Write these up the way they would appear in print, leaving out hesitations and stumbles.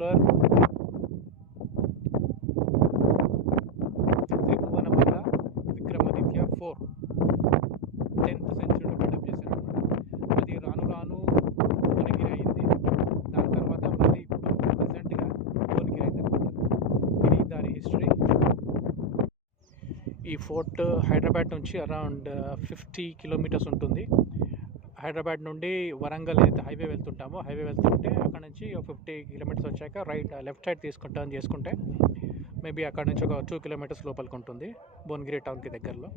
Popular Tribhuvanamalla Vikramaditya 4 10th సెంచరీలో build up చేశారనమాట. అది రాను రాను భువనగిరి అయింది. దాని తర్వాత మళ్ళీ ఇప్పుడు ప్రజెంట్గా భువనగిరి అయింది అనమాట. ఇది దాని హిస్టరీ. ఈ ఫోర్ట్ హైదరాబాద్ నుంచి అరౌండ్ 50 కిలోమీటర్స్ ఉంటుంది. హైదరాబాద్ నుండి వరంగల్ అయితే హైవే వెళ్తుంటామో, హైవే వెళ్తుంటే అక్కడ నుంచి 50 కిలోమీటర్స్ వచ్చాక లెఫ్ట్ సైడ్ టర్న్ చేసుకుంటే మేబీ అక్కడ నుంచి ఒక 2 కిలోమీటర్స్ లోపలికి ఉంటుంది, భువనగిరి టౌన్కి దగ్గరలో.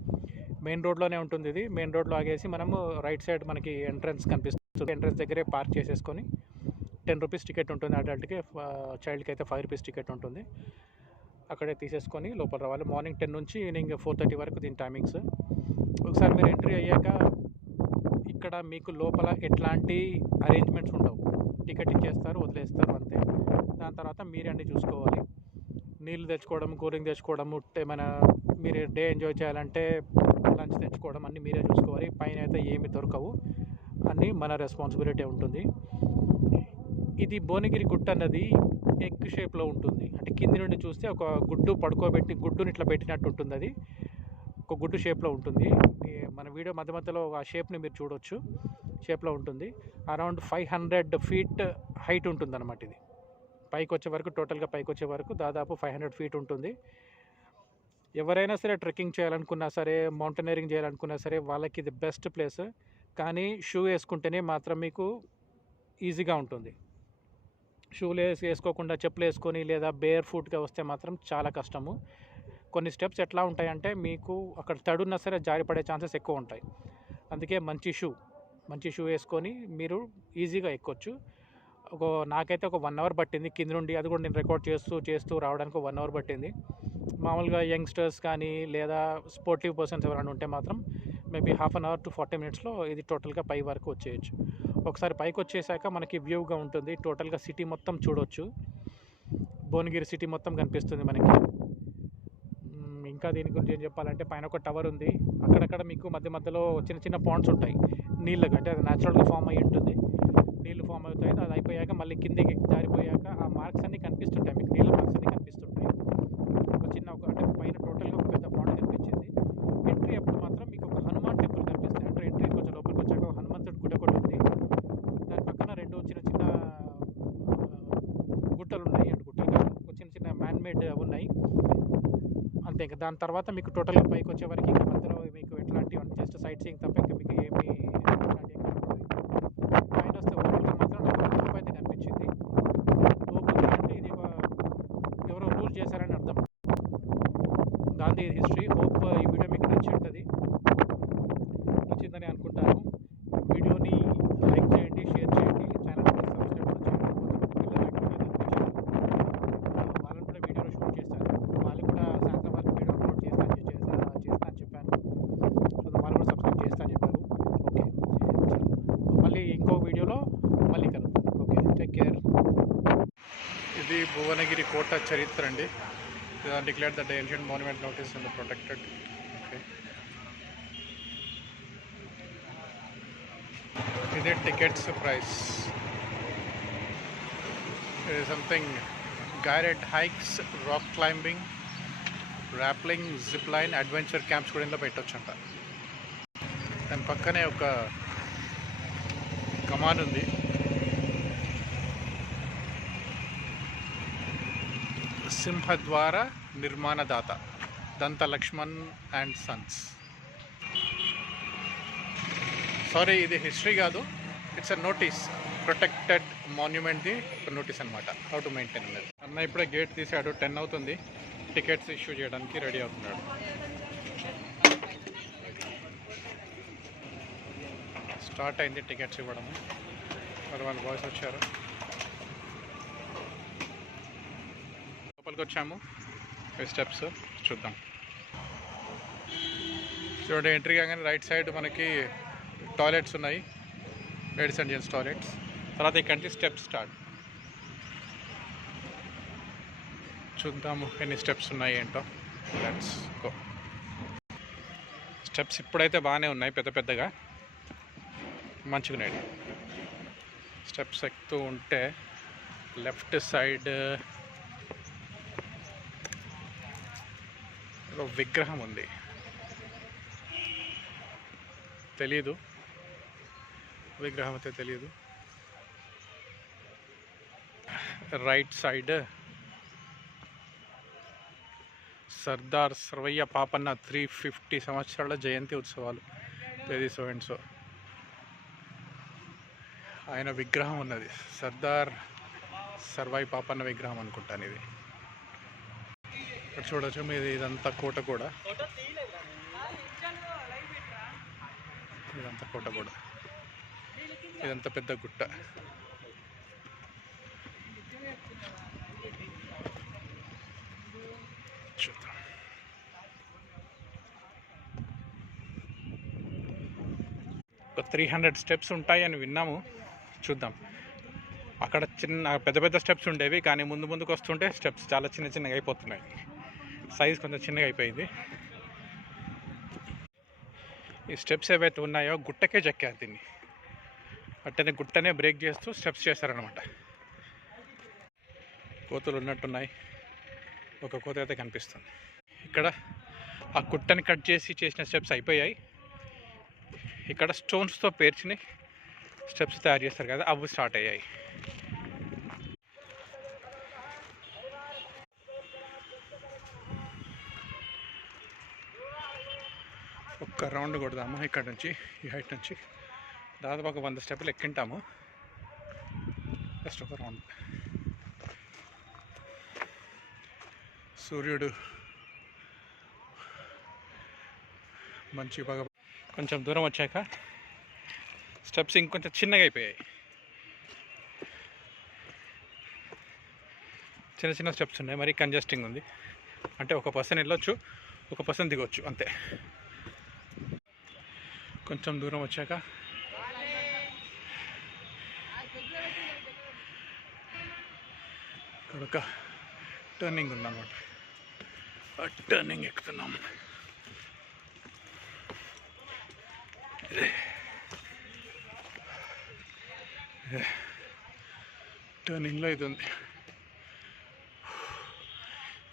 మెయిన్ రోడ్లోనే ఉంటుంది ఇది. మెయిన్ రోడ్లో ఆగేసి మనము రైట్ సైడ్ మనకి ఎంట్రన్స్ కనిపిస్తుంది. ఎంట్రన్స్ దగ్గరే పార్క్ చేసేసుకొని 10 రూపీస్ టికెట్ ఉంటుంది అడల్ట్కి, చైల్డ్కి అయితే 5 రూపీస్ టికెట్ ఉంటుంది. అక్కడే తీసేసుకొని లోపల రావాలి. మార్నింగ్ 10 నుంచి ఈవినింగ్ 4:30 వరకు దీని టైమింగ్స్. ఒకసారి మీరు ఎంట్రీ అయ్యాక ఇక్కడ మీకు లోపల ఎట్లాంటి అరేంజ్మెంట్స్ ఉండవు. టికెట్ ఇచ్చేస్తారు, వదిలేస్తారు, అంతే. దాని తర్వాత మీరే అన్నీ చూసుకోవాలి. నీళ్ళు తెచ్చుకోవడం, కూలింగ్ తెచ్చుకోవడం, ఏమైనా మీరు డే ఎంజాయ్ చేయాలంటే లంచ్ తెచ్చుకోవడం అన్నీ మీరే చూసుకోవాలి. పైన అయితే ఏమి దొరకవు, అన్నీ మన రెస్పాన్సిబిలిటీ ఉంటుంది. ఇది భువనగిరి గుట్ట అన్నది ఎగ్ షేప్లో ఉంటుంది. అంటే కింది నుండి చూస్తే ఒక గుడ్డుని ఇట్లా పెట్టినట్టు ఉంటుంది. అది ఒక గుడ్డు షేప్లో ఉంటుంది. మన వీడియో మధ్యలో ఆ షేప్ని మీరు చూడొచ్చు. షేప్లో ఉంటుంది. అరౌండ్ 500 feet హైట్ ఉంటుంది అన్నమాట. ఇది పైకి వచ్చే వరకు, టోటల్గా పైకి వచ్చే వరకు దాదాపు 500 feet ఉంటుంది. ఎవరైనా సరే ట్రెక్కింగ్ చేయాలనుకున్నా సరే, మౌంటైనరింగ్ చేయాలనుకున్నా సరే వాళ్ళకి ఇది బెస్ట్ ప్లేస్. కానీ షూ వేసుకుంటేనే మాత్రం మీకు ఈజీగా ఉంటుంది. షూలు వేసుకోకుండా చెప్పులు వేసుకొని లేదా బేర్ ఫుట్గా వస్తే మాత్రం చాలా కష్టము. కొన్ని స్టెప్స్ ఎట్లా ఉంటాయంటే మీకు అక్కడ తడున్నా సరే జారిపడే ఛాన్సెస్ ఎక్కువ ఉంటాయి. అందుకే మంచి షూ వేసుకొని మీరు ఈజీగా ఎక్కొచ్చు. నాకైతే ఒక 1 hour పట్టింది కింద నుండి. అది కూడా నేను రికార్డ్ చేస్తూ రావడానికి 1 hour పట్టింది. మామూలుగా యంగ్స్టర్స్ కానీ లేదా స్పోర్టివ్ పర్సన్స్ ఎవరైనా ఉంటే మాత్రం మేబీ 1/2 hour to 40 minutes ఇది టోటల్గా పై వరకు వచ్చేయచ్చు. ఒకసారి పైకి వచ్చేసాక మనకి వ్యూగా ఉంటుంది. టోటల్గా సిటీ మొత్తం చూడవచ్చు. భువనగిరి సిటీ మొత్తం కనిపిస్తుంది మనకి. ఇంకా దీని గురించి ఏం చెప్పాలంటే పైన ఒక టవర్ ఉంది. అక్కడక్కడ మీకు మధ్యలో చిన్న చిన్న పాండ్స్ ఉంటాయి నీళ్ళకి. అంటే అది న్యాచురల్గా ఫామ్ అయ్యి ఉంటుంది. నీళ్ళు ఫామ్ అవుతాయి. అది అయిపోయాక మళ్ళీ కిందికి జారిపోయాక ఆ మార్క్స్ అన్నీ కనిపిస్తుంటాయి మీకు. నీళ్ళ మార్క్స్ అన్నీ కనిపిస్తుంటాయి. అంటే పైన టోటల్గా ఒక పెద్ద పాండ్ కనిపించింది. ఎంట్రీ అప్పుడు మాత్రం మీకు ఒక హనుమాన్ టెంపుల్ కనిపిస్తుంది. అంటే ఎంట్రీ కొంచెం లోపలికి వచ్చాక ఒక హనుమంతుడి గుడి ఒకటి ఉంది. దాని పక్కన 2 చిన్న గుట్టలు ఉన్నాయి. అంటే గుట్టలు కాదు, చిన్న మ్యాన్మేడ్ ఉన్నాయి అంతే. ఇంకా దాని తర్వాత మీకు టోటల్గా పైకి వచ్చే వరకు ఇంకా మధ్యలో మీకు ఎట్లాంటి జస్ట్ సైట్ సీయింగ్ తప్ప ఇంకా మీకు ఏమి ఎట్లాంటి పైన వస్తే ఓపెన్గా మాత్రం నాకు తోపు అయితే కనిపించింది. తోపు అంటే ఇది ఎవరో రూల్ చేశారని అర్థం. గాంధీ హిస్టరీ. హోప్ ఈ వీడియో మీకు నచ్చిందని అనుకుంటాను. వీడియోని లైక్ చేయండి, షేర్ చేయండి, ఛానల్ని సబ్స్క్రైబ్ చేయండి. వాళ్ళని కూడా వీడియోలో షూట్ చేశాను. వాళ్ళు కూడా సాయంత్రం వరకు వీడియో అప్లోడ్ చేస్తా అని చెప్పాను. సో వాళ్ళు కూడా సబ్స్క్రైబ్ చేస్తా అని చెప్పారు. ఓకే, మళ్ళీ ఇంకో వీడియోలో మళ్ళీ కలుద్దాం. Okay, take care. ఇది భువనగిరి కోట చరిత్ర అండి. Declared that the ancient monument notice in the protected. Okay. Is it tickets price? There is something guided hikes, rock climbing, rappelling, zip line, adventure camps కూడా ఇందులో పెట్టొచ్చంట. దాని పక్కనే ఒక కమాన్ ఉంది. సింహద్వార నిర్మాణదాత దంత లక్ష్మణ్ అండ్ సన్స్. సారీ, ఇది హిస్టరీ కాదు, ఇట్స్ అ నోటీస్. ప్రొటెక్టెడ్ మాన్యుమెంట్ది ఒక నోటీస్ అనమాట. హౌ టు మెయింటైన్ అనేది. అన్న ఇప్పుడే గేట్ తీసాడు. 10 అవుతుంది. టికెట్స్ ఇష్యూ చేయడానికి రెడీ అవుతున్నాడు. స్టార్ట్ అయింది టికెట్స్ ఇవ్వడము. మరి వాళ్ళ బాయ్స్ వచ్చారు. లోపలికి వచ్చాము. స్టెప్స్ చూద్దాం. చూడండి, ఎంట్రీ కాగానే రైట్ సైడ్ మనకి టాయిలెట్స్ ఉన్నాయి, లేడీస్ అండ్ జెంట్స్ టాయిలెట్స్. తర్వాత ఇక్కడి నుంచి స్టెప్స్ స్టార్ట్. చూద్దాము ఎన్ని స్టెప్స్ ఉన్నాయి ఏంటో. Let's go. స్టెప్స్ ఇప్పుడైతే బాగానే ఉన్నాయి, పెద్ద పెద్దగా మంచిగా ఉన్నాయి. స్టెప్స్ ఎక్కుతూ ఉంటే లెఫ్ట్ సైడ్ ఒక విగ్రహం ఉంది, తెలీదు విగ్రహం అయితే తెలియదు. రైట్ సైడ్ సర్దార్ సర్వయ్య పాపన్న 350 సంవత్సరాల జయంతి ఉత్సవాలు తేదీ సో అండ్ సో. ఆయన విగ్రహం ఉన్నది, సర్దార్ సర్వాయి పాపన్న విగ్రహం అనుకుంటాను ఇది. ఇక్కడ చూడొచ్చు మీది, ఇదంతా కోట కూడా, ఇదంతా కోట కూడా, ఇదంతా పెద్ద గుట్ట. చూద్దాం. ఒక 300 స్టెప్స్ ఉంటాయి అని విన్నాము, చూద్దాం. అక్కడ పెద్ద పెద్ద స్టెప్స్ ఉండేవి, కానీ ముందుకు వస్తుంటే స్టెప్స్ చాలా చిన్నగా అయిపోతున్నాయి, సైజ్ కొంచెం చిన్నగా అయిపోయింది. ఈ స్టెప్స్ ఏవైతే ఉన్నాయో గుట్టకే చెక్కారు దీన్ని, అట్టనే గుట్టనే బ్రేక్ చేస్తూ స్టెప్స్ చేశారనమాట. కోతులు ఉన్నట్టున్నాయి, ఒక కోత అయితే కనిపిస్తుంది. ఇక్కడ ఆ గుట్టని కట్ చేసి చేసిన స్టెప్స్ అయిపోయాయి. ఇక్కడ స్టోన్స్తో పేర్చిన స్టెప్స్ తయారు చేస్తారు కదా, అవి స్టార్ట్ అయ్యాయి. ఒక్క రౌండ్ కొడదాము ఇక్కడ నుంచి, ఈ హైట్ నుంచి దాదాపు ఒక 100 స్టెప్పులు ఎక్కింటాము. జస్ట్ ఒక రౌండ్. సూర్యుడు మంచి బాగా, కొంచెం దూరం వచ్చాక స్టెప్స్ ఇంకొంచెం చిన్నగా అయిపోయాయి. చిన్న స్టెప్స్ ఉన్నాయి, మరీ కంజెస్టింగ్ ఉంది. అంటే ఒక పర్సన్ వెళ్ళొచ్చు, ఒక పర్సన్ దిగొచ్చు అంతే. కొంచెం దూరం వచ్చాక ఇక్కడ ఒక టర్నింగ్ ఉందన్నమాట, ఆ టర్నింగ్ ఎక్కుతున్నాం. టర్నింగ్లో ఇది ఉంది.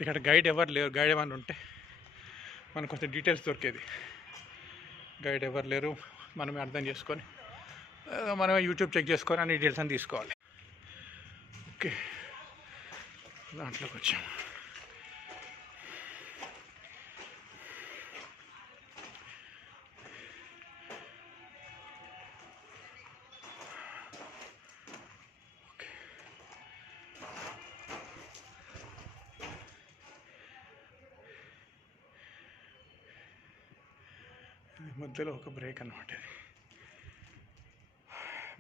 ఇక్కడ గైడ్ ఎవరు లేరు, గైడ్ ఏమైనా ఉంటే మనకు కొంచెం డీటెయిల్స్ దొరికేది. గైడ్ ఎవరు లేరు, మనమే అర్థం చేసుకొని మనమే యూట్యూబ్ చెక్ చేసుకొని అన్ని డీటెయిల్స్ అని తీసుకోవాలి. ఓకే, దాంట్లోకి వచ్చాము. మధ్యలో ఒక బ్రేక్ అన్నమాట.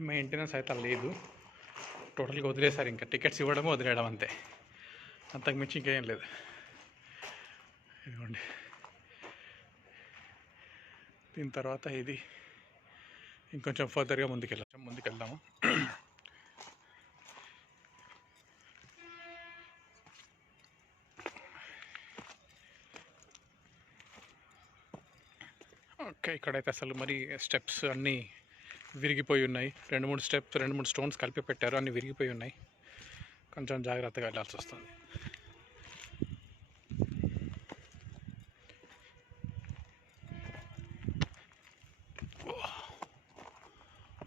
మెయింటెనెన్స్ అయితే లేదు, టోటల్గా వదిలేసారు. ఇంకా టికెట్స్ ఇవ్వడము వదిలేయడం అంతే, అంతకు మించి ఇంకేం లేదు. ఇదిగోండి, దీని తర్వాత ఇది ఇంకొంచెం ఫర్దర్గా ముందుకెళ్దాము. ఓకే, ఇక్కడైతే అసలు మరి స్టెప్స్ అన్నీ విరిగిపోయి ఉన్నాయి. 2-3 స్టోన్స్ కలిపి పెట్టారు, అన్నీ విరిగిపోయి ఉన్నాయి. కొంచెం జాగ్రత్తగా వెళ్ళాల్సి వస్తుంది.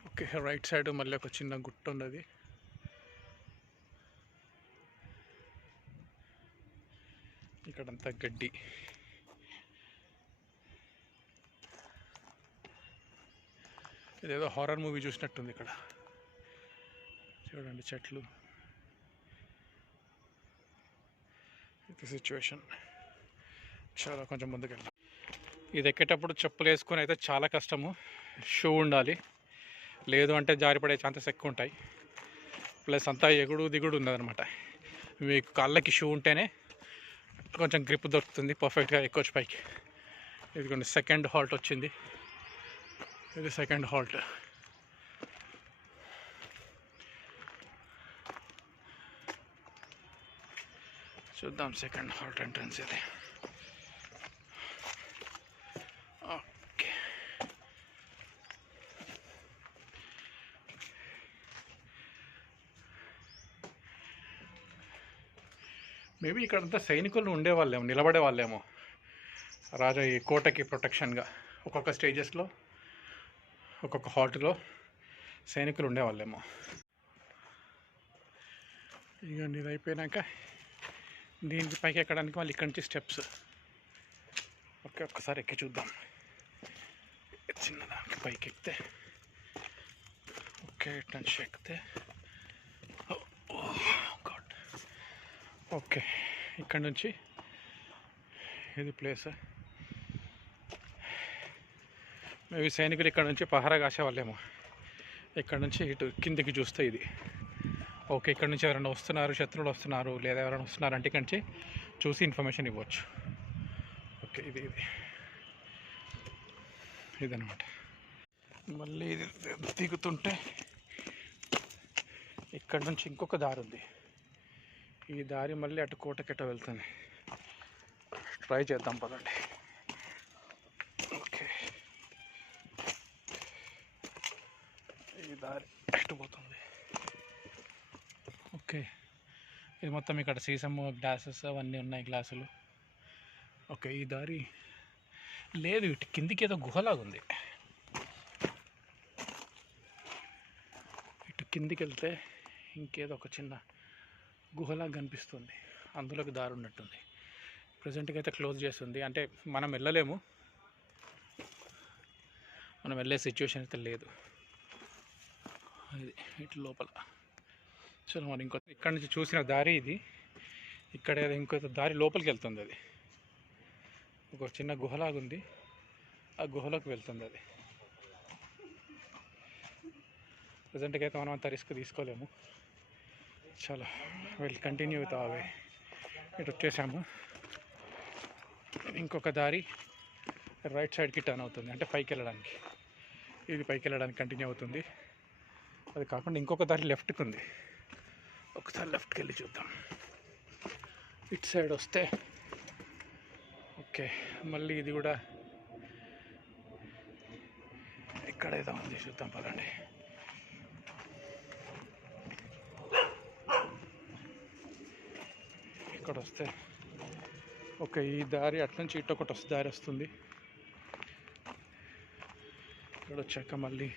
ఓకే, రైట్ సైడ్ మళ్ళీ ఒక చిన్న గుట్ట ఉన్నది. ఇక్కడంతా గడ్డి. ఇదేదో హారర్ మూవీ చూసినట్టుంది. ఇక్కడ చూడండి, చెట్లు. ఇది సిచ్యువేషన్. చాలా కొంచెం ముందుకెళ్దాం. ఇది ఎక్కేటప్పుడు చెప్పులు వేసుకొని అయితే చాలా కష్టము, షూ ఉండాలి, లేదు అంటే జారిపడే ఛాన్సెస్ ఎక్కువ ఉంటాయి. ప్లస్ అంతా ఎగుడు దిగుడు ఉన్నదనమాట. మీకు కాళ్ళకి షూ ఉంటేనే కొంచెం గ్రిప్ దొరుకుతుంది, పర్ఫెక్ట్గా ఎక్కొచ్చు పైకి. ఇదిగోండి, సెకండ్ హాల్ట్ వచ్చింది. ఇది సెకండ్ హాల్ట్. చూద్దాం సెకండ్ హాల్ట్ ఎంట్రన్స్ ఇది. ఓకే, మేబీ ఇక్కడంతా సైనికులు ఉండేవాళ్ళేమో, నిలబడే వాళ్ళేమో రాజా ఈ కోటకి ప్రొటెక్షన్గా. ఒక్కొక్క స్టేజెస్లో ఒక్కొక్క హాల్ట్లో సైనికులు ఉండేవాళ్ళేమో. ఇక ఇది అయిపోయాక దీనికి పైకి ఎక్కడానికి మళ్ళీ ఇక్కడి నుంచి స్టెప్స్. ఓకే, ఒక్కసారి ఎక్కి చూద్దాం. చిన్నదానికి పైకి ఎక్కితే ఓకే, ఇటు నుంచి ఎక్కితే గాడ్. ఓకే, ఇక్కడ నుంచి ఇది ప్లేస్. మేబీ సైనికులు ఇక్కడ నుంచి పహారా కాసేవాళ్ళేమో. ఇక్కడ నుంచి ఇటు కిందికి చూస్తే ఇది ఓకే. ఇక్కడ నుంచి ఎవరైనా వస్తున్నారు, శత్రువులు వస్తున్నారు లేదా ఎవరైనా వస్తున్నారు అంటే ఇక్కడ నుంచి చూసి ఇన్ఫర్మేషన్ ఇవ్వచ్చు. ఓకే, ఇదనమాట. మళ్ళీ ఇది దిగుతుంటే ఇక్కడ నుంచి ఇంకొక దారి ఉంది. ఈ దారి మళ్ళీ అటు కోటకెట్ట వెళ్తుంది. ట్రై చేద్దాం పదండి. ఓకే, ఈ దారి ఎటు పోతుంది? ఓకే, ఇది మొత్తం ఇక్కడ సీసమ్ గ్లాసెస్ అవన్నీ ఉన్నాయి, గ్లాసులు. ఓకే, ఈ దారి లేదు, ఇటు కిందికి ఏదో గుహలాగుంది. ఇటు కిందికి వెళ్తే ఇంకేదో ఒక చిన్న గుహలాగా కనిపిస్తుంది, అందులోకి దారి ఉన్నట్టుంది. ప్రజెంట్గా అయితే క్లోజ్ చేస్తుంది, అంటే మనం వెళ్ళలేము, మనం వెళ్ళే సిచ్యువేషన్ అయితే లేదు. ఇది ఇటు లోపల. చలో మరి ఇంకో ఇక్కడ నుంచి చూసిన దారి ఇది. ఇక్కడ ఇంకో దారి లోపలికి వెళ్తుంది. అది ఒక చిన్న గుహలాగా ఉంది, ఆ గుహలోకి వెళ్తుంది అది. ప్రజెంట్గా అయితే మనం అంత రిస్క్ తీసుకోలేము. చాలా విల్ కంటిన్యూ విత్ అవే. ఇటు వచ్చేసాము. ఇంకొక దారి రైట్ సైడ్కి టర్న్ అవుతుంది, అంటే పైకి వెళ్ళడానికి. ఇది పైకి వెళ్ళడానికి కంటిన్యూ అవుతుంది. అది కాకుండా ఇంకొక దారి లెఫ్ట్కి ఉంది. ఒకసారి లెఫ్ట్కి వెళ్ళి చూద్దాం. ఇటు సైడ్ వస్తే ఓకే, మళ్ళీ ఇది కూడా ఇక్కడ ఏదో ఉంది, చూద్దాం పదండి. ఇక్కడ వస్తే ఓకే, ఈ దారి అట్నుంచి ఇటు ఒకటి దారి వస్తుంది. ఇక్కడ వచ్చాక మళ్ళీ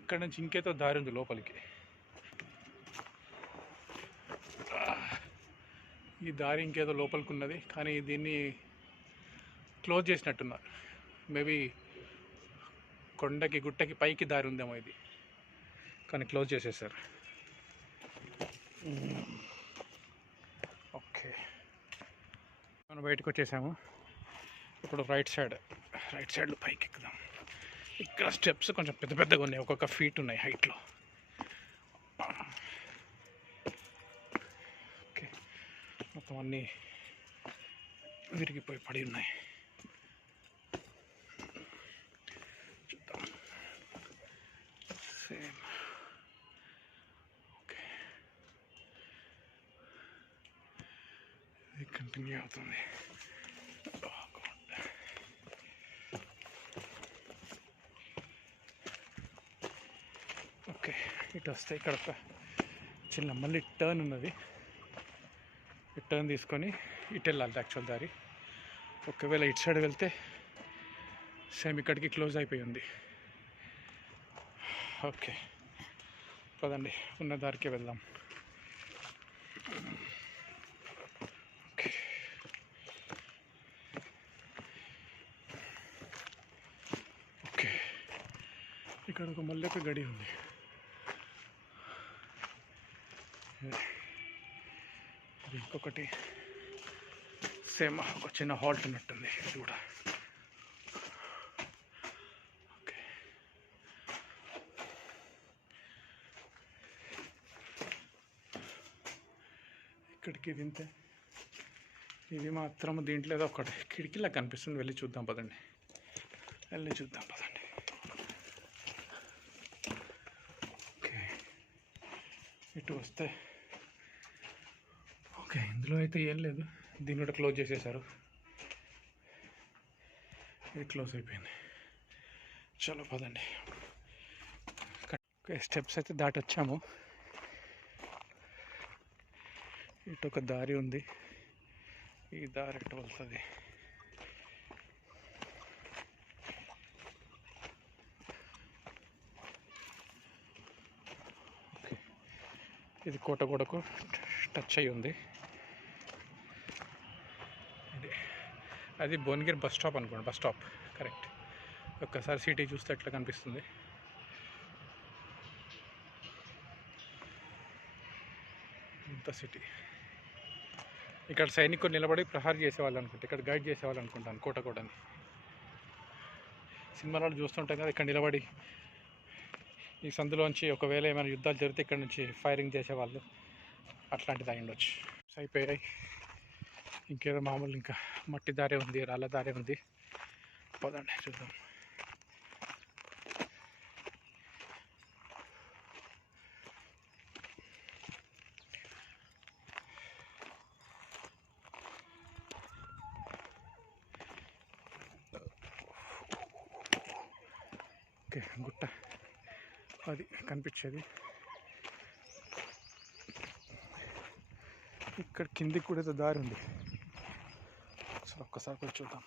ఇక్కడ నుంచి ఇంకేదో దారి ఉంది లోపలికి. ఈ దారి ఇంకేదో లోపలికి ఉన్నది, కానీ దీన్ని క్లోజ్ చేసినట్టున్నారు. మేబీ కొండకి గుట్టకి పైకి దారి ఉందేమో ఇది, కానీ క్లోజ్ చేసేసారు. ఓకే, మనం బయటకు వచ్చేసాము. ఇప్పుడు రైట్ సైడ్లో పైకి ఎక్కుదాం. ఇక్కడ స్టెప్స్ కొంచెం పెద్ద పెద్దగా ఉన్నాయి, ఒక్కొక్క ఫీట్ ఉన్నాయి హైట్లో. ఓకే, మొత్తం అన్నీ విరిగిపోయి పడి ఉన్నాయి. చూద్దాం. సేమ్. ఓకే, ఇది కంటిన్యూ అవుతుంది. ఓకే, ఇటు వస్తే ఇక్కడ ఒక చిన్న మళ్ళీ టర్న్ ఉన్నది. ఈ టర్న్ తీసుకొని ఇటు వెళ్ళాలి యాక్చువల్ దారి. ఒకవేళ ఇటు సైడ్ వెళ్తే సేమ్ ఇక్కడికి క్లోజ్ అయిపోయి ఉంది. ఓకే, పదండి ఉన్న దారికే వెళ్దాం. ఓకే, ఓకే, ఇక్కడ ఒక మల్లెపూ గడి ఉంది. ఇంకొకటి సేమ్ ఒక చిన్న హాల్ట్ ఉన్నట్టుంది ఇది కూడా. ఓకే, ఇక్కడికి తింటే ఇది మాత్రం దీంట్లో ఏదో ఒకటి కిటికీలా కనిపిస్తుంది. వెళ్ళి చూద్దాం పదండి. ఓకే, ఇటు వస్తే ఓకే, ఇందులో అయితే ఏం లేదు, దీన్ని కూడా క్లోజ్ చేసేసారు. ఇది క్లోజ్ అయిపోయింది. చలో పదండి. ఓకే, స్టెప్స్ అయితే దాటి వచ్చాము. ఇటు ఒక దారి ఉంది, ఈ దారి ఎటు వస్తుంది. ఇది కోటగూడకు టచ్ అయి ఉంది. అది భువనగిరి బస్ స్టాప్ అనుకోండి, బస్ స్టాప్ కరెక్ట్. ఒక్కసారి సిటీ చూస్తే ఎట్లా కనిపిస్తుంది. ఇంత సిటీ. ఇక్కడ సైనికులు నిలబడి ప్రహారీ చేసేవాళ్ళు అనుకుంటా, ఇక్కడ గైడ్ చేసేవాళ్ళు అనుకుంటాను కోటగూడని. సినిమాలో చూస్తుంటాం కదా, ఇక్కడ నిలబడి ఈ సందులోంచి ఒకవేళ ఏమైనా యుద్ధాలు జరిగితే ఇక్కడ నుంచి ఫైరింగ్ చేసేవాళ్ళు, అట్లాంటిది అయి ఉండొచ్చు. అయిపోయాయి. ఇంకేదో మామూలు ఇంకా మట్టి దారే ఉంది, రాళ్ళ దారే ఉంది. పదండి చూద్దాం. ఓకే, గుట్ట అది కనిపించేది. ఇక్కడ కిందికి కూడా ఏదో దారి ఉంది, సో ఒక్కసారి కూడా చూద్దాం.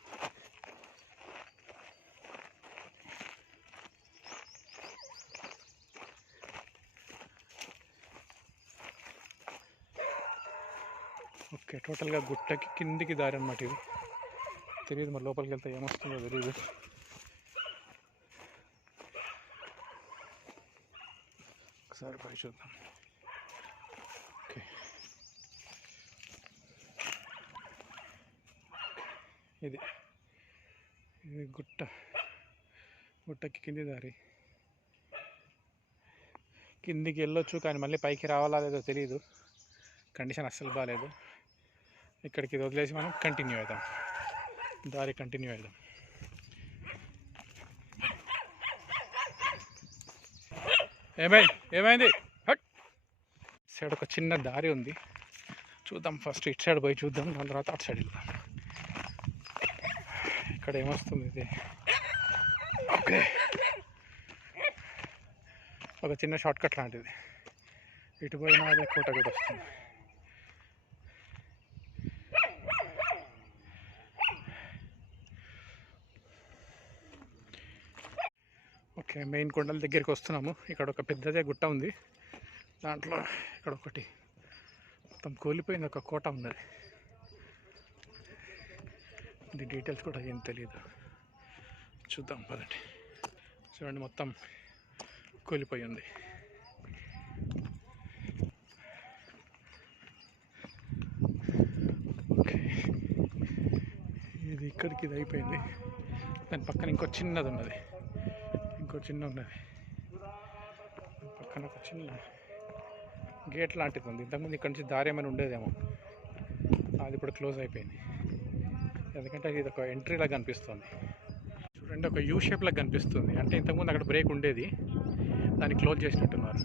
ఓకే, టోటల్గా గుట్టకి కిందికి దారి అన్నమాట ఇది. తెలియదు మరి లోపలికి వెళ్తే ఏమొస్తుందో తెలియదు. ఒకసారి పై చూద్దాం. ఓకే, ఇది గుట్టకి కింది దారి. కిందికి వెళ్ళొచ్చు కానీ మళ్ళీ పైకి రావాలా లేదో తెలియదు, కండిషన్ అస్సలు బాగాలేదు. ఇక్కడికి ఇది వదిలేసి మనం కంటిన్యూ అవుదాం, దారి కంటిన్యూ అవుదాం. ఏమైంది? సైడ్ ఒక చిన్న దారి ఉంది, చూద్దాం. ఫస్ట్ ఇటు సైడ్ పోయి చూద్దాం, దాని తర్వాత అటు సైడ్ వెళ్దాం. ఇక్కడ ఏమొస్తుంది ఇది? ఓకే, ఒక చిన్న షార్ట్ కట్ లాంటిది. ఇటు పోయినా అదే కోటగూడ వస్తుంది. ఓకే, మెయిన్ కొండల దగ్గరికి వస్తున్నాము. ఇక్కడ ఒక పెద్దదే గుట్ట ఉంది, దాంట్లో ఇక్కడ ఒకటి మొత్తం కూలిపోయింది ఒక కోట ఉన్నది. ఇది డీటెయిల్స్ కూడా ఏం తెలియదు, చూద్దాం పదండి. చూడండి, మొత్తం కూలిపోయి ఉంది. ఓకే, ఇది ఇక్కడికి ఇది అయిపోయింది. దాని పక్కన ఇంకో చిన్నది ఉన్నది, పక్కన ఒక చిన్న గేట్ లాంటిది ఉంది. ఇంతకుముందు ఇక్కడ నుంచి దారి ఏమైనా ఉండేదేమో, అది ఇప్పుడు క్లోజ్ అయిపోయింది. ఎందుకంటే ఇది ఒక ఎంట్రీ లాగా కనిపిస్తుంది. చూడండి, ఒక యూ షేప్ లాగా కనిపిస్తుంది. అంటే ఇంతకుముందు అక్కడ బ్రేక్ ఉండేది, దాన్ని క్లోజ్ చేసినట్టున్నారు.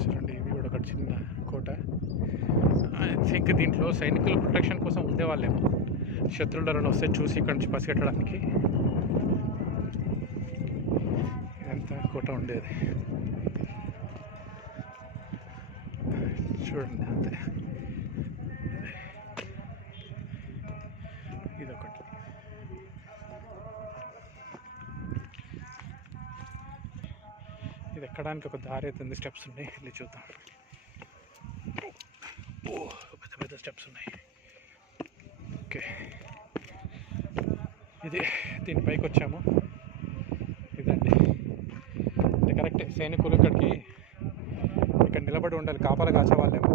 చూడండి, ఇది కూడా ఒక చిన్న కోట. ఐ థింక్ దీంట్లో సైనికుల ప్రొటెక్షన్ కోసం ఉండేవాళ్ళేమో, శత్రువులను వస్తే చూసి ఇక్కడ నుంచి పసిగట్టడానికి ఇదంతా కోట ఉండేది. చూడండి, అంతే. ఇదొకటి. ఇది ఎక్కడానికి ఒక దారి అవుతుంది, స్టెప్స్ ఉన్నాయి, వెళ్ళి చూద్దాం. పెద్ద పెద్ద స్టెప్స్ ఉన్నాయి. ఓకే, ఇది దీనిపైకి వచ్చాము. ఇదండి, ఇది కరెక్టే. సైనికులు ఇక్కడ నిలబడి ఉండాలి, కాపలా కాసేవాళ్ళేమో,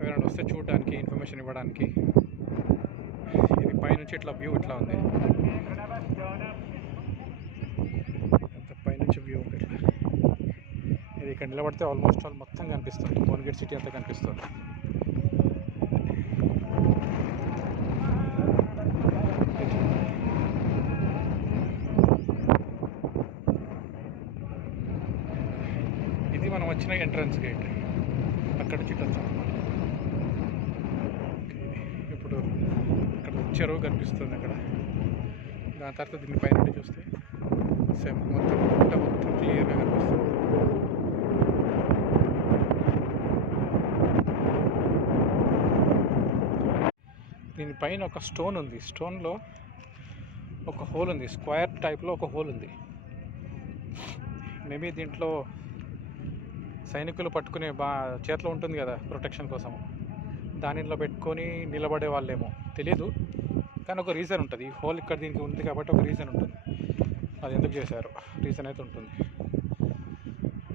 ఎవరైనా వస్తే చూడడానికి, ఇన్ఫర్మేషన్ ఇవ్వడానికి. ఇది పైనుంచి ఇట్లా వ్యూ ఇట్లా ఉంది, ఎంత పైనుంచి వ్యూ ఉంది ఇట్లా. ఇది ఇక్కడ నిలబడితే ఆల్మోస్ట్ మొత్తం కనిపిస్తుంది, భువనగిరి సిటీ అంతా కనిపిస్తుంది. ఇది మనం వచ్చిన ఎంట్రన్స్ గేట్, అక్కడ చిట్టచ్చు అనమాట. ఇప్పుడు ఇక్కడ చెరువు కనిపిస్తుంది అక్కడ. దాని తర్వాత దీన్ని పైన చూస్తే సేమ్ మొత్తం క్లియర్గా కనిపిస్తుంది. దీనిపైన ఒక స్టోన్ ఉంది. స్టోన్లో ఒక హోల్ ఉంది, స్క్వేర్ టైప్లో ఒక హోల్ ఉంది. మేబీ దీంట్లో సైనికులు పట్టుకునే చేతిలో ఉంటుంది కదా ప్రొటెక్షన్ కోసం, దానిలో పెట్టుకొని నిలబడే వాళ్ళేమో తెలీదు, కానీ ఒక రీజన్ ఉంటుంది. ఈ హోల్ ఇక్కడ దీనికి ఉంది కాబట్టి ఒక రీజన్ ఉంటుంది. అది ఎందుకు చేశారు రీజన్ అయితే ఉంటుంది.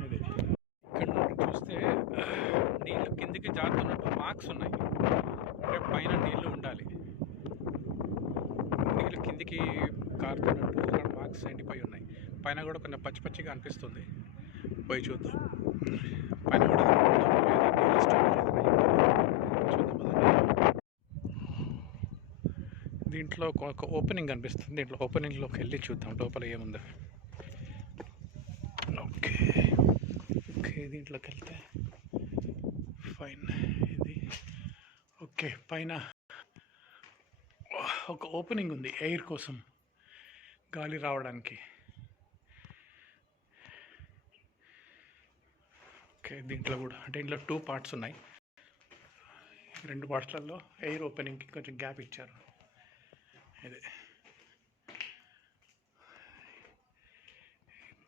ఇది ఇక్కడ నుండి చూస్తే నీళ్ళు కిందికి జారుతున్నట్టు మార్క్స్ ఉన్నాయి. అంటే పైన నీళ్ళు ఉండాలి, నీళ్ళు కిందికి కారుతున్నట్టు అక్కడ మార్క్స్ ఎండిపోయి ఉన్నాయి. పైన కూడా కొంచెం పచ్చి పచ్చిగా అనిపిస్తుంది. పోయి చూద్దాం పైన కూడా దీంట్లో ఒక ఓపెనింగ్ కనిపిస్తుంది. దీంట్లో ఓపెనింగ్లోకి వెళ్ళి చూద్దాం లోపల ఏముందో. ఓకే ఓకే, దీంట్లోకి వెళ్తే ఫైన్. ఇది ఓకే, పైన ఒక ఓపెనింగ్ ఉంది ఎయిర్ కోసం, గాలి రావడానికి. ఓకే, దీంట్లో కూడా అంటే ఇంట్లో 2 పార్ట్స్ ఉన్నాయి. 2 పార్ట్స్లలో ఎయిర్ ఓపెనింగ్కి కొంచెం గ్యాప్ ఇచ్చారు. ఇది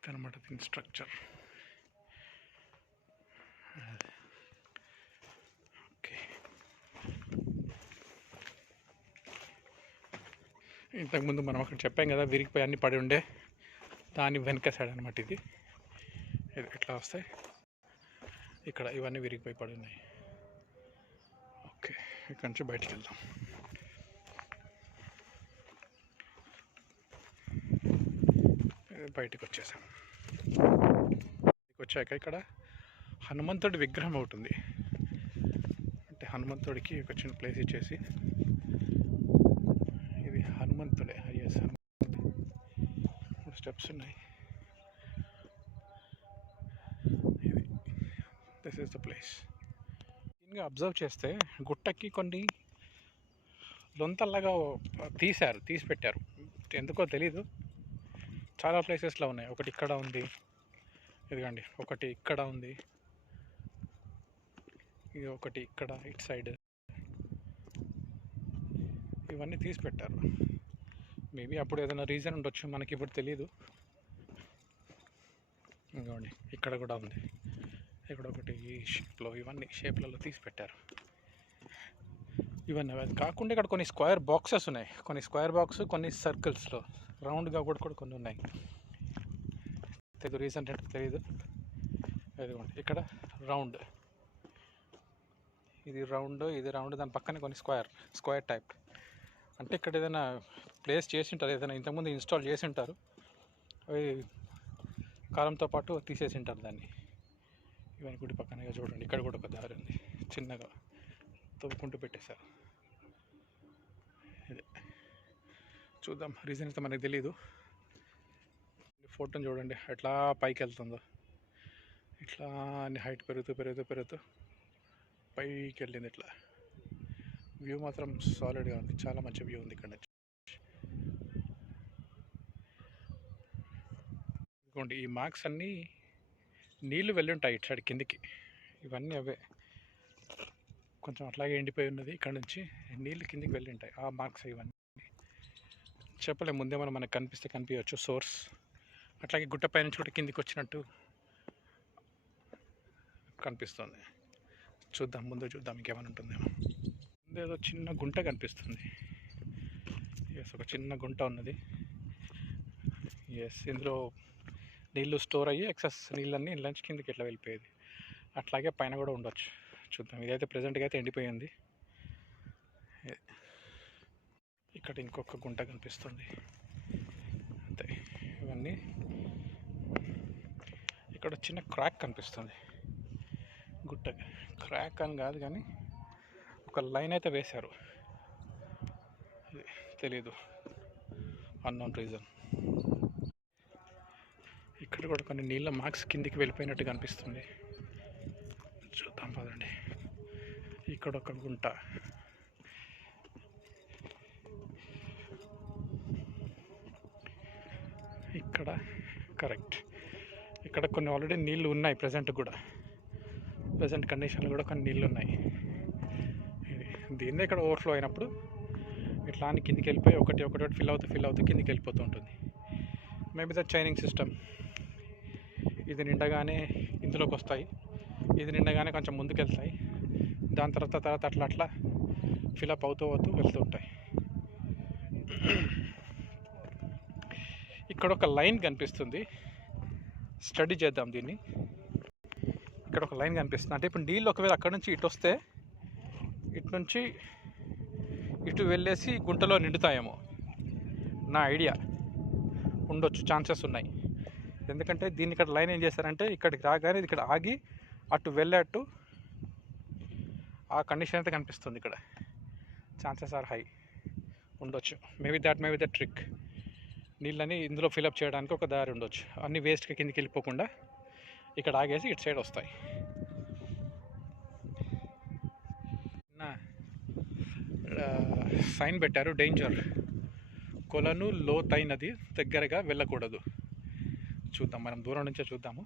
అనమాట దీని స్ట్రక్చర్. ఓకే, ఇంతకుముందు మనం అక్కడ చెప్పాం కదా విరిగిపోయి అన్నీ పడి ఉండే, దాని వెనక సైడ్ అనమాట ఇది. ఇది ఎట్లా వస్తాయి ఇక్కడ ఇవన్నీ విరిగిపోయి పడి ఉన్నాయి. ఓకే, ఇక్కడ నుంచి బయటికి వెళ్దాం. బయటకు వచ్చేసాం. వచ్చాక ఇక్కడ హనుమంతుడి విగ్రహం ఒకటి ఉంది. అంటే హనుమంతుడికి ఒక చిన్న ప్లేస్ ఇచ్చేసి, ఇది హనుమంతుడే. ఎస్, హనుమంతుడు. 3 స్టెప్స్ ఉన్నాయి. ఇది దిస్ ఈస్ ద ప్లేస్. ఇంకా అబ్జర్వ్ చేస్తే గుట్టకి కొన్ని లొంతల్లాగా తీసి పెట్టారు. ఎందుకో తెలీదు, చాలా ప్లేసెస్లో ఉన్నాయి. ఒకటి ఇక్కడ ఉంది, ఇదిగండి ఒకటి ఇక్కడ ఉంది, ఇది ఒకటి ఇక్కడ ఇటు సైడ్. ఇవన్నీ తీసి పెట్టారు. మేబీ అప్పుడు ఏదైనా రీజన్ ఉండొచ్చు, మనకి ఇప్పుడు తెలీదు. ఇదిగోండి ఇక్కడ కూడా ఉంది, ఇక్కడ ఒకటి ఈ షేప్లో, ఇవన్నీ షేప్లలో తీసి పెట్టారు. ఇవన్నీ అది కాకుండా ఇక్కడ కొన్ని స్క్వేర్ బాక్సెస్ ఉన్నాయి. కొన్ని స్క్వేర్ బాక్స్, కొన్ని సర్కిల్స్లో రౌండ్గా కూడా కొన్ని ఉన్నాయి. తెలియదు రీసెంట్ అంటే తెలియదు. ఇదిగోండి ఇక్కడ రౌండ్, ఇది రౌండ్, ఇది రౌండ్, దాని పక్కనే కొన్ని స్క్వేర్ టైప్. అంటే ఇక్కడ ఏదైనా ప్లేస్ చేసి ఉంటారు, ఏదైనా ఇంతకుముందు ఇన్స్టాల్ చేసి ఉంటారు, అవి కాలంతో పాటు తీసేసి ఉంటారు దాన్ని. ఇవన్నీ గుడి పక్కనగా చూడండి, ఇక్కడ కూడా ఒక దారి ఉంది, చిన్నగా తవ్వుకుంటూ పెట్టేశారు. ఇదే చూద్దాం, రీజన్ అయితే మనకు తెలీదు. ఫోటోని చూడండి ఎట్లా పైకి వెళ్తుందో, ఇట్లా అన్ని హైట్ పెరుగుతూ పైకి వెళ్ళింది. ఇట్లా వ్యూ మాత్రం సాలిడ్గా ఉంది, చాలా మంచి వ్యూ ఉంది ఇక్కడ నుంచి. ఇదిగోండి ఈ మార్క్స్ అన్నీ నీళ్ళు వెళ్ళి ఉంటాయి ఇటు సైడ్ కిందికి. ఇవన్నీ అవే కొంచెం అట్లాగే ఎండిపోయి ఉన్నది. ఇక్కడ నుంచి నీళ్ళు కిందికి వెళ్ళి ఉంటాయి, ఆ మార్క్స్ ఇవన్నీ. చెప్పలేము, ముందే మనకు కనిపిస్తే కనిపించవచ్చు సోర్స్. అట్లాగే గుట్టపై నుంచి కూడా కిందికి వచ్చినట్టు కనిపిస్తుంది. చూద్దాం, ముందు చూద్దాం ఇంకేమైనా ఉంటుందేమో. ముందు ఏదో చిన్న గుంట కనిపిస్తుంది. ఎస్, ఒక చిన్న గుంట ఉన్నది. ఎస్, ఇందులో నీళ్ళు స్టోర్ అయ్యి ఎక్సెస్ నీళ్ళన్నీ లంచ్ కిందకి ఎట్లా వెళ్ళిపోయేది. అట్లాగే పైన కూడా ఉండొచ్చు. చూద్దాం. ఇదైతే ప్రజెంట్గా అయితే ఎండిపోయింది. ఇక్కడ ఇంకొక గుంట కనిపిస్తుంది అంతే. ఇవన్నీ ఇక్కడ చిన్న క్రాక్ కనిపిస్తుంది. గుట్ట క్రాక్ అని కాదు కానీ ఒక లైన్ అయితే వేశారు, తెలీదు, అన్నోన్ రీజన్. ఇక్కడ కూడా కొన్ని నీళ్ళ మార్క్స్ కిందికి వెళ్ళిపోయినట్టు కనిపిస్తుంది. చూద్దాం పదండి. ఇక్కడ ఒక గుంట, ఇక్కడ కరెక్ట్. ఇక్కడ కొన్ని ఆల్రెడీ నీళ్ళు ఉన్నాయి, ప్రజెంట్ కండిషన్లో కూడా కొన్ని నీళ్ళు ఉన్నాయి. దీన్నే ఇక్కడ ఓవర్ఫ్లో అయినప్పుడు ఇట్లా అని కిందికి వెళ్ళిపోయి ఒకటి ఫిల్ అవుతూ కిందికి వెళ్ళిపోతూ ఉంటుంది. Maybe the chaining system. ఇది నిండగానే ఇందులోకి వస్తాయి, ఇది నిండగానే కొంచెం ముందుకు వెళ్తాయి, దాని తర్వాత అట్లా ఫిలప్ అవుతూ వెళ్తూ ఉంటాయి. ఇక్కడ ఒక లైన్ కనిపిస్తుంది, స్టడీ చేద్దాం దీన్ని. ఇక్కడ ఒక లైన్ కనిపిస్తుంది, అంటే ఇప్పుడు నీళ్ళు ఒకవేళ అక్కడ నుంచి ఇటు వస్తే ఇటు నుంచి ఇటు వెళ్ళేసి గుంటలో నిండుతాయేమో, నా ఐడియా. ఉండొచ్చు, ఛాన్సెస్ ఉన్నాయి. ఎందుకంటే దీన్ని ఇక్కడ లైన్ ఏం చేశారంటే ఇక్కడికి రాగానే ఇక్కడ ఆగి అటు వెళ్ళేట్టు ఆ కండిషన్ అయితే కనిపిస్తుంది ఇక్కడ. ఛాన్సెస్ ఆర్ హై, ఉండొచ్చు. Maybe the trick. నీళ్ళని ఇందులో ఫిలప్ చేయడానికి ఒక దారి ఉండొచ్చు, అన్ని వేస్ట్గా కిందికి వెళ్ళిపోకుండా ఇక్కడ ఆగేసి ఇటు సైడ్ వస్తాయి. సైన్ పెట్టారు, డేంజర్, కొలను లోతైనది, దగ్గరగా వెళ్ళకూడదు. చూద్దాం, మనం దూరం నుంచే చూద్దాము.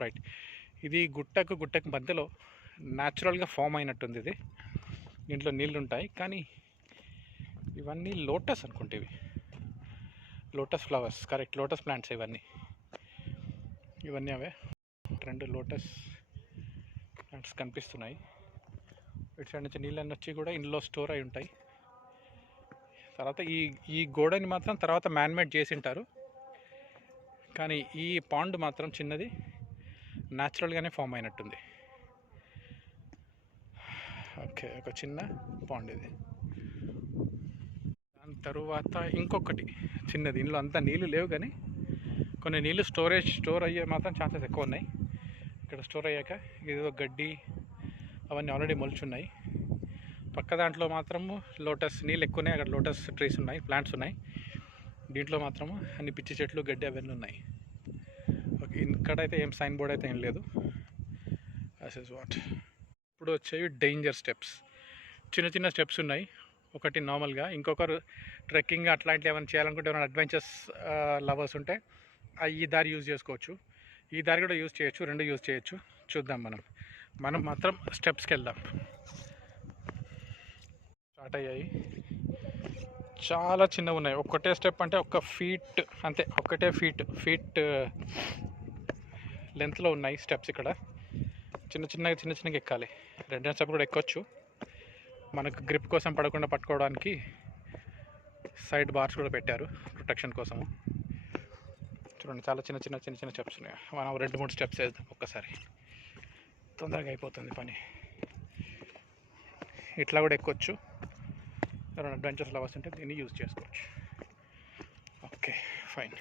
రైట్, ఇది గుట్టకు మధ్యలో న్యాచురల్గా ఫామ్ అయినట్టుంది. ఇది దీంట్లో నీళ్ళు ఉంటాయి, కానీ ఇవన్నీ లోటస్ అనుకుంటే, ఇవి lotus flowers, correct, lotus plants ఇవన్నీ అవే. 2 లోటస్ ప్లాంట్స్ కనిపిస్తున్నాయి. ఇటు సైడ్ నుంచి నీళ్ళన్నీ వచ్చి కూడా ఇందులో స్టోర్ అయి ఉంటాయి. తర్వాత ఈ గోడని మాత్రం తర్వాత మ్యాన్మేడ్ చేసి ఉంటారు, కానీ ఈ పాండ్ మాత్రం చిన్నది, న్యాచురల్గానే ఫామ్ అయినట్టుంది. ఓకే, ఒక చిన్న పాండ్ ఇది. దాని తరువాత ఇంకొకటి చిన్నది, ఇందులో అంతా నీళ్ళు లేవు, కానీ కొన్ని నీళ్ళు స్టోర్ అయ్యే మాత్రం ఛాన్సెస్ ఎక్కువ ఉన్నాయి. ఇక్కడ స్టోర్ అయ్యాక ఏదో గడ్డి అవన్నీ ఆల్రెడీ మొలుచున్నాయి. పక్క దాంట్లో మాత్రము లోటస్, నీళ్ళు ఎక్కువ ఉన్నాయి, అక్కడ లోటస్ ట్రీస్ ఉన్నాయి, ప్లాంట్స్ ఉన్నాయి. దీంట్లో మాత్రము అన్ని పిచ్చి చెట్లు, గడ్డి అవన్నీ ఉన్నాయి. ఓకే, ఇక్కడైతే ఏం సైన్ బోర్డ్ అయితే ఏం లేదు. That is what. ఇప్పుడు వచ్చేవి డేంజర్ స్టెప్స్. చిన్న స్టెప్స్ ఉన్నాయి. ఒకటి నార్మల్గా, ఇంకొకరు ట్రెక్కింగ్ అట్లాంటివి ఏమైనా చేయాలనుకుంటే, ఏమైనా అడ్వెంచర్స్ లవర్స్ ఉంటే ఈ దారి యూజ్ చేసుకోవచ్చు. ఈ దారి కూడా యూజ్ చేయొచ్చు, 2 యూజ్ చేయొచ్చు. చూద్దాం, మనం మాత్రం స్టెప్స్కి వెళ్దాం. స్టార్ట్ అయ్యాయి, చాలా చిన్నగా ఉన్నాయి. ఒక్కటే స్టెప్ అంటే 1 ఫీట్ అంతే, ఒకటే ఫీట్ లెంత్లో ఉన్నాయి స్టెప్స్. ఇక్కడ చిన్నగా ఎక్కాలి. 2 స్టెప్ కూడా ఎక్కొచ్చు. మనకు గ్రిప్ కోసం పడకుండా పట్టుకోవడానికి సైడ్ బార్స్ కూడా పెట్టారు, ప్రొటెక్షన్ కోసము. చూడండి, చాలా చిన్న స్టెప్స్ ఉన్నాయి. మనం 2-3 స్టెప్స్ వేద్దాం ఒక్కసారి, తొందరగా అయిపోతుంది పని. ఇట్లా కూడా ఎక్కొచ్చు. ఎవరైనా అడ్వెంచర్స్ లవర్స్ ఉంటే దీన్ని యూజ్ చేసుకోవచ్చు. Okay, fine.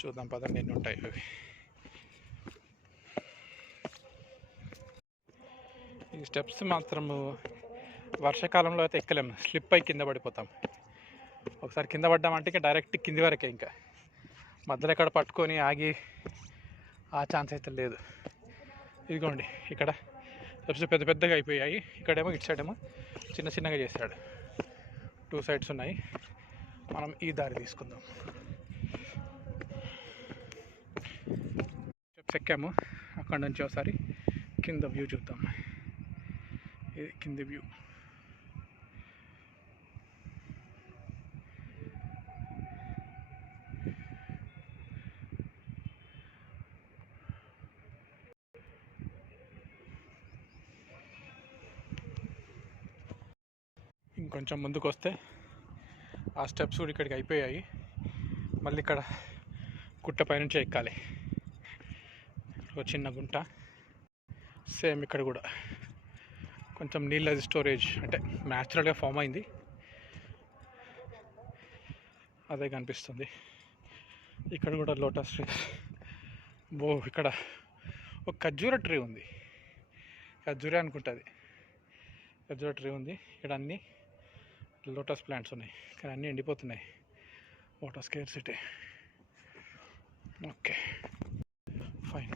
చూద్దాం పదండి ఎన్ని ఉంటాయి అవి. ఈ స్టెప్స్ మాత్రము వర్షాకాలంలో అయితే ఎక్కలేము, స్లిప్ అయి కింద పడిపోతాం. ఒకసారి కింద పడ్డామంటే ఇంకా డైరెక్ట్ కింది వరకే, ఇంకా మధ్యలో ఎక్కడ పట్టుకొని ఆగి ఆ ఛాన్స్ అయితే లేదు. ఇదిగోండి, ఇక్కడ స్టెప్స్ పెద్దగా అయిపోయాయి. ఇక్కడేమో ఇటు సైడ్ ఏమో చిన్నగా చేశాడు. 2 సైడ్స్ ఉన్నాయి. మనం ఈ దారి తీసుకుందాం. స్టెప్స్ ఎక్కాము, అక్కడ నుంచి ఒకసారి కింద వ్యూ చూద్దాం. ఇది కింది వ్యూ. ఇంకొంచెం ముందుకు వస్తే ఆ స్టెప్స్ కూడా ఇక్కడికి అయిపోయాయి. మళ్ళీ ఇక్కడ గుట్ట పైనుంచి ఎక్కాలి. ఒక చిన్న గుంట, సేమ్ ఇక్కడ కూడా కొంచెం నీళ్ళ స్టోరేజ్, అంటే న్యాచురల్గా ఫామ్ అయింది, అదే కనిపిస్తుంది. ఇక్కడ కూడా లోటస్ ట్రీస్. ఇక్కడ ఒక ఖర్జూర ట్రీ ఉంది, ఖర్జూరే అనుకుంటుంది. ఖర్జూర ట్రీ ఉంది. ఇక్కడ అన్నీ లోటస్ ప్లాంట్స్ ఉన్నాయి, కానీ అన్నీ ఎండిపోతున్నాయి, వాటర్ స్కేర్సిటీ. ఓకే, ఫైన్,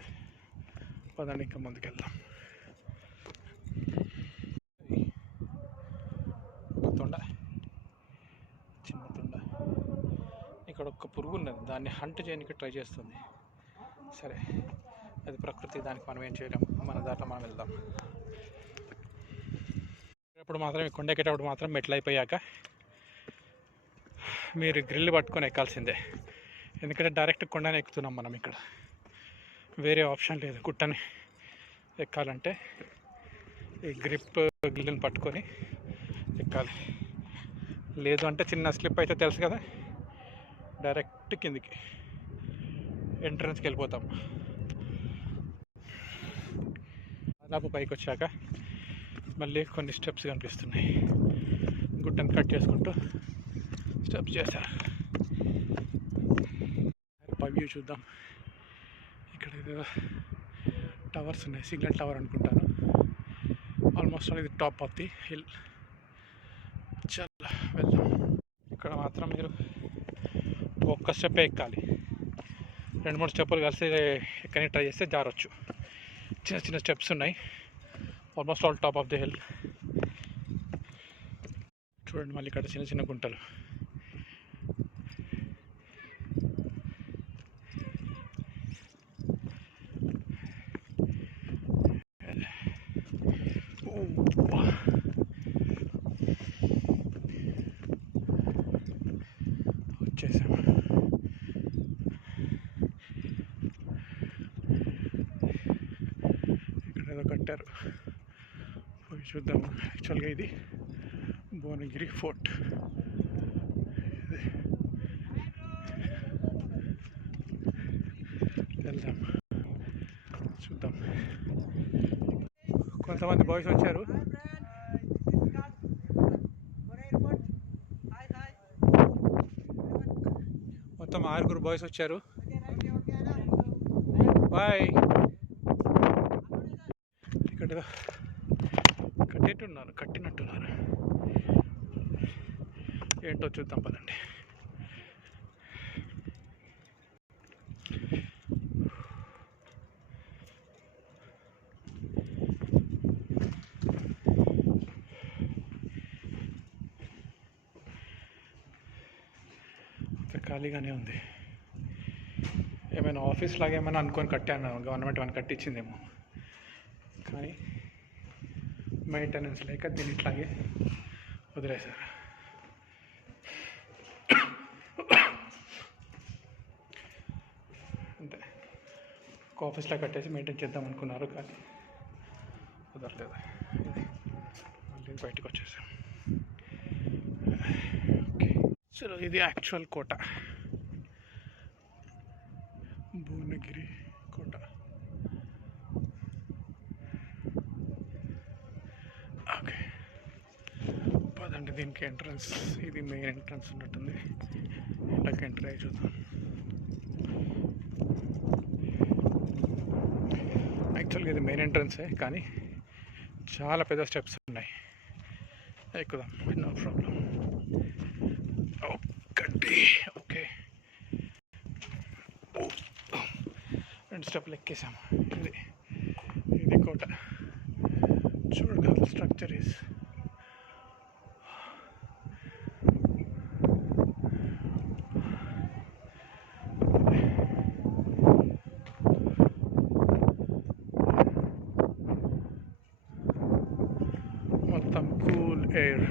పదండి ఇంకా ముందుకెళ్దాం. తొండ, చిన్న తొండ. ఇక్కడ ఒక పురుగు ఉన్నది, దాన్ని హంట్ చేయడానికి ట్రై చేస్తుంది. సరే, అది ప్రకృతి, దానికి మనం ఏం చేయలేం, మన దాంట్లో మనం వెళ్దాం. అప్పుడు మాత్రం కొండ ఎక్కేటప్పుడు మాత్రం మెట్లు అయిపోయాక మీరు గ్రిల్ పట్టుకొని ఎక్కాల్సిందే. ఎందుకంటే డైరెక్ట్ కొండనే ఎక్కుతున్నాం మనం. ఇక్కడ వేరే ఆప్షన్ లేదు. గుట్టని ఎక్కాలంటే ఈ గ్రిప్ గ్రిల్ని పట్టుకొని ఎక్కాలి. లేదు అంటే చిన్న స్లిప్ అయితే తెలుసు కదా, డైరెక్ట్ కిందికి ఎంట్రన్స్కి వెళ్ళిపోతాం. దాదాపు పైకి వచ్చాక మళ్ళీ కొన్ని స్టెప్స్ కనిపిస్తున్నాయి. గుట్టను కట్ చేసుకుంటూ స్టెప్స్ చేశారు. వ్యూ చూద్దాం. ఇక్కడ ఏదో టవర్స్ ఉన్నాయి, సిగ్నల్ టవర్ అనుకుంటాను. ఆల్మోస్ట్ ఇది టాప్ ఆఫ్ ది హిల్. చాలా వెళ్దాం. ఇక్కడ మాత్రం మీరు ఒక్క స్టెప్ ఎక్కాలి. 2-3 స్టెప్పులు కలిసి ఎక్కని ట్రై చేస్తే జారొచ్చు. చిన్న చిన్న స్టెప్స్ ఉన్నాయి. Almost all top of the hill. చూడండి మళ్ళీ ఇక్కడ చిన్న చిన్న గుంటలు. వచ్చేసాము. ఇక్కడ ఏదో కట్టారు, పోయి చూద్దాము. యాక్చువల్గా ఇది భువనగిరి ఫోర్ట్. వెళ్దాం, చూద్దాం. కొంతమంది బాయ్స్ వచ్చారు. మొత్తం 6 బాయ్స్ వచ్చారు. బాయ్. ఇక్కడ కట్టినట్టున్నారు. ఏంటో చూద్దాం పదండి. ఖాళీగానే ఉంది. ఏమైనా ఆఫీస్ లాగా ఏమైనా అనుకొని కట్టాను, గవర్నమెంట్ ఏమైనా కట్టించిందేమో, కానీ మెయింటెనెన్స్ లేక దీన్ని ఇట్లాగే వదిలేశారు. అంతే, ఒక ఆఫీస్లో కట్టేసి మెయింటైన్ చేద్దాం అనుకున్నారు, కానీ కుదరలేదు. మళ్ళీ బయటకు వచ్చేసాం. ఓకే, సో ఇది యాక్చువల్ కోట, భువనగిరి కోట. ఓకే పదండి, దీనికి ఎంట్రన్స్, ఇది మెయిన్ ఎంట్రన్స్ ఉన్నట్టుంది. ఇలాగ ఎంటర్ అయ్యి చూద్దాం. యాక్చువల్గా ఇది మెయిన్ ఎంట్రన్సే, కానీ చాలా పెద్ద స్టెప్స్ ఉన్నాయి. ఎక్కుదాం, నో ప్రాబ్లం. ఒక్కటి, ఓకే, 2 స్టెప్లు ఎక్కేసాము. ఇది కోట. చూడండి స్ట్రక్చర్ ఈజ్ మొత్తం కూల్ ఎయిర్,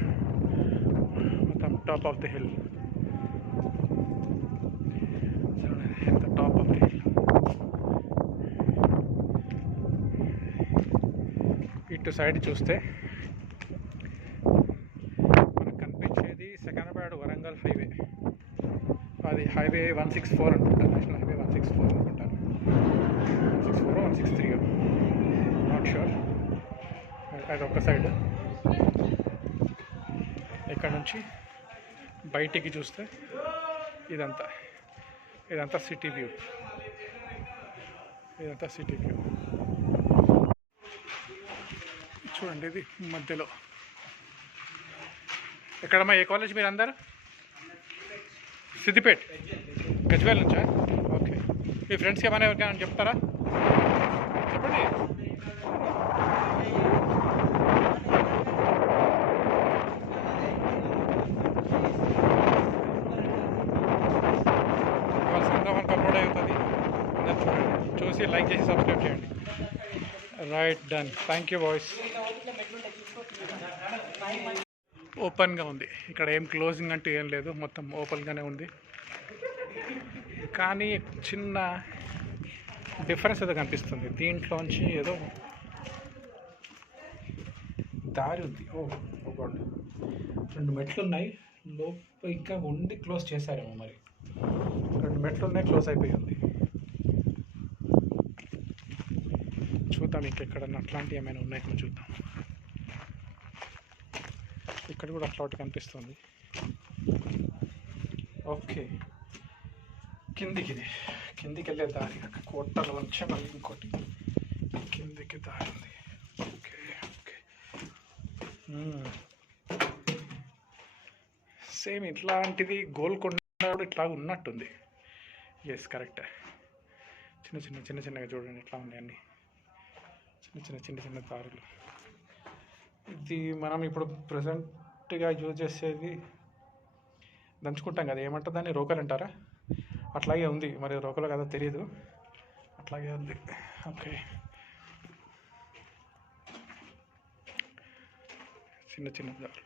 మొత్తం టాప్ ఆఫ్ ది హిల్. ఎంత టాప్ ఆఫ్ ది హిల్. ఇటు సైడ్ చూస్తే మనకు కనిపించేది సెకండ్రాబాద్ వరంగల్ హైవే. అది హైవే 164 అనుకుంటాను, నేషనల్ హైవే 164 అనుకుంటాను. 164 163, నాట్ షూర్. అది ఒక సైడ్. ఇక్కడ నుంచి బయటికి చూస్తే ఇదంతా సిటీ వ్యూ. చూడండి, ఇది మధ్యలో. ఎక్కడమ్మా, ఏ కాలేజ్ మీరు అందరు? సిద్దిపేట, గజ్వేల్ నుంచా? ఓకే. మీ ఫ్రెండ్స్కి ఏమైనా ఎవరికైనా చెప్తారా? చెప్పండి. ఇవాళ సాయంత్రం మనకు అప్లోడ్ అవుతుంది. అందరు చూడండి, చూసి లైక్ చేసి సబ్స్క్రైబ్ చేయండి. Right, done. Thank you boys. ఓపెన్గా ఉంది, ఇక్కడ ఏం క్లోజింగ్ అంటూ ఏం లేదు, మొత్తం ఓపెన్గానే ఉంది. కానీ చిన్న డిఫరెన్స్ ఏదో కనిపిస్తుంది, దీంట్లోంచి ఏదో దారి ఉంది. రెండు మెట్లు ఉన్నాయి లోపల, ఇంకా ఉండి క్లోజ్ చేశారేమో మరి. రెండు మెట్లు ఉన్నాయి, క్లోజ్ అయిపోయి ఉంది. చూద్దాం ఇంకెక్కడన్నా అట్లాంటివి ఏమైనా ఉన్నాయి చూద్దాం. ఇక్కడ కూడా అట్లా ఒకటి కనిపిస్తుంది. ఓకే, కిందికి వెళ్ళే దారి, కోటలో నుంచి మళ్ళీ ఇంకోటి కిందికి దారి ఉంది. ఓకే ఓకే, సేమ్ ఇట్లాంటిది గోల్కొండ కూడా ఇట్లా ఉన్నట్టుంది. ఎస్ కరెక్టే. చిన్నగా చూడండి ఇట్లా ఉన్నాయి అన్నీ, చిన్న దారులు. ఇది మనం ఇప్పుడు ప్రజెంట్గా యూజ్ చేసేది దంచుకుంటాం కదా, ఏమంటారు దాన్ని, రోకలు అంటారా? అట్లాగే ఉంది, మరి రోకలు కదా తెలియదు, అట్లాగే ఉంది. ఓకే, చిన్న దారులు.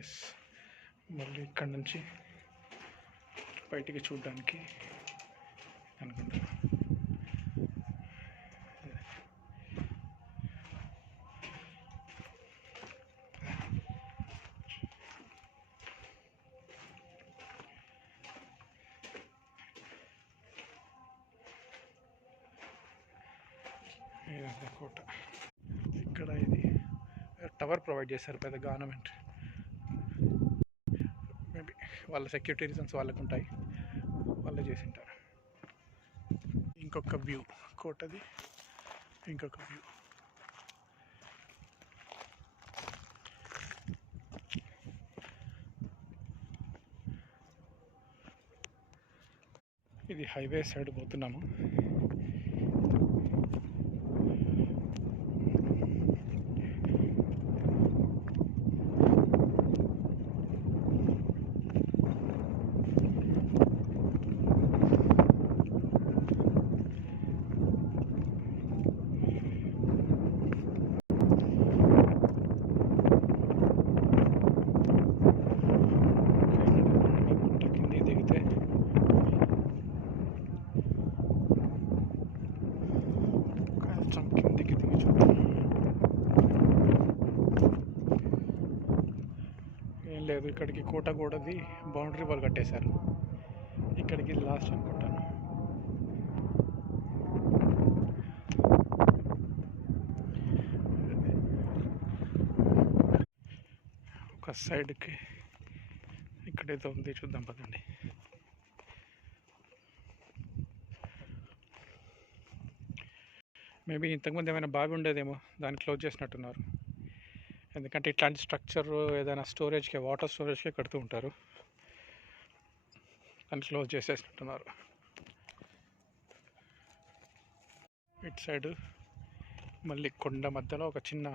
ఎస్, మళ్ళీ ఇక్కడ నుంచి బయటికి చూడడానికి అనుకుంటున్నాను. కోట ఇక్కడ, ఇది టవర్ ప్రొవైడ్ చేశారు పెద్ద గవర్నమెంట్. మేబీ వాళ్ళ సెక్యూరిటీ రీజన్స్ వాళ్ళకు ఉంటాయి, వాళ్ళే చేసింటారు. ఇంకొక వ్యూ కోటది, ఇంకొక వ్యూ. ఇది హైవే సైడ్ పోతున్నాము. ఏం లేదు, ఇక్కడికి కోట కూడాది బౌండరీ వాల్ కట్టేశారు, ఇక్కడికి లాస్ట్ అనుకుంటాను. ఒక సైడ్కి ఇక్కడేదో ఉంది, చూద్దాం పదండి. మేబీ ఇంతకుముందు ఏమైనా బావి ఉండేదేమో, దాన్ని క్లోజ్ చేసినట్టున్నారు. ఎందుకంటే ఇట్లాంటి స్ట్రక్చర్ ఏదైనా స్టోరేజ్కి, వాటర్ స్టోరేజ్కి కడుతూ ఉంటారు, దాన్ని క్లోజ్ చేసేసినట్టున్నారు. ఇటు సైడు మళ్ళీ కొండ మధ్యలో ఒక చిన్న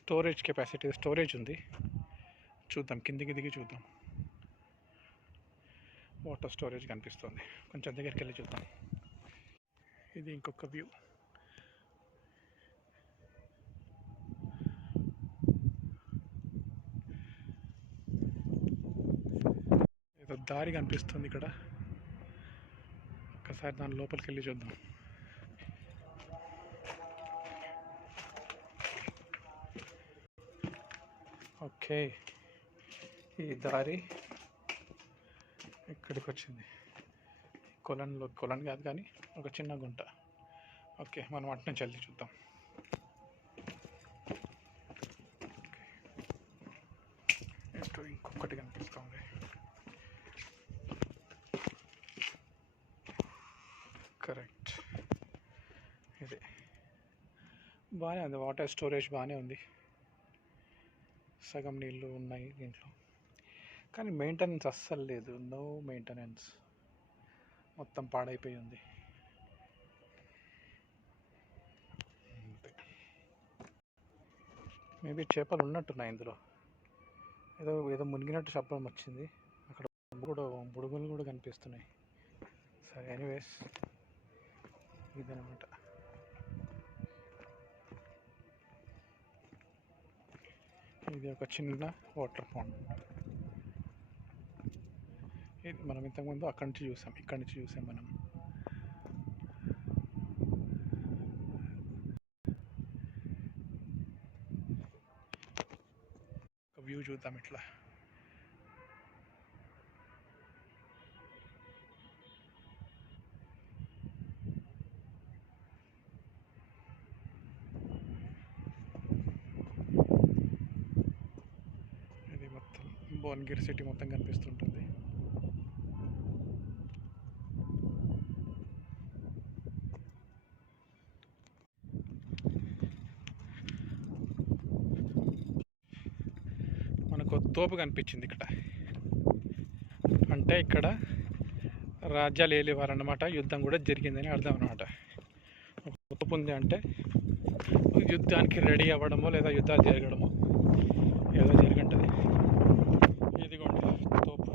స్టోరేజ్ ఉంది. చూద్దాం, కిందికి దిగి చూద్దాం. వాటర్ స్టోరేజ్ కనిపిస్తుంది, కొంచెం దగ్గరికి వెళ్ళి చూద్దాం. ఇది ఇంకొక వ్యూ. ఏదో దారి కనిపిస్తుంది ఇక్కడ, ఒకసారి దాని లోపలికి వెళ్ళి చూద్దాం. ఓకే, ఈ దారి ఇక్కడికి వచ్చింది. కొలను కాదు కానీ ఒక చిన్న గుంట. ఓకే, మనం అటు నుంచి వెళ్ళి చూద్దాం. ఇటు ఇంకొకటి కనిపిస్తుంది. కరెక్ట్, ఇది బాగానే ఉంది, వాటర్ స్టోరేజ్ బాగానే ఉంది, సగం నీళ్ళు ఉన్నాయి దీంట్లో. కానీ మెయింటెనెన్స్ అస్సలు లేదు, నో మెయింటెనెన్స్, మొత్తం పాడైపోయి ఉంది. మేబీ చేపలు ఉన్నట్టున్నాయి ఇందులో, ఏదో మునిగినట్టు శబ్దం వచ్చింది. అక్కడ కూడా బుడుగులు కూడా కనిపిస్తున్నాయి. సరే, ఎనీవేస్ ఇదనమాట. ఇది ఒక చిన్న వాటర్ పాండ్. ఇది మనం ఇంతకుముందు అక్కడి నుంచి చూసాం, ఇక్కడి నుంచి చూసాం మనం. ఒక వ్యూ చూద్దాం ఇట్లా. ఇది మొత్తం భువనగిరి సిటీ మొత్తం కనిపిస్తుంటుంది. మనకు తోపు కనిపించింది ఇక్కడ. అంటే ఇక్కడ రాజ్యాలు ఏలేవారన్నమాట, యుద్ధం కూడా జరిగిందని అర్థం అన్నమాట. తోపు ఉంది అంటే యుద్ధానికి రెడీ అవ్వడమో లేదా యుద్ధాలు జరగడమో ఏదో జరుగుంటుంది. ఇదిగోండి తోపు.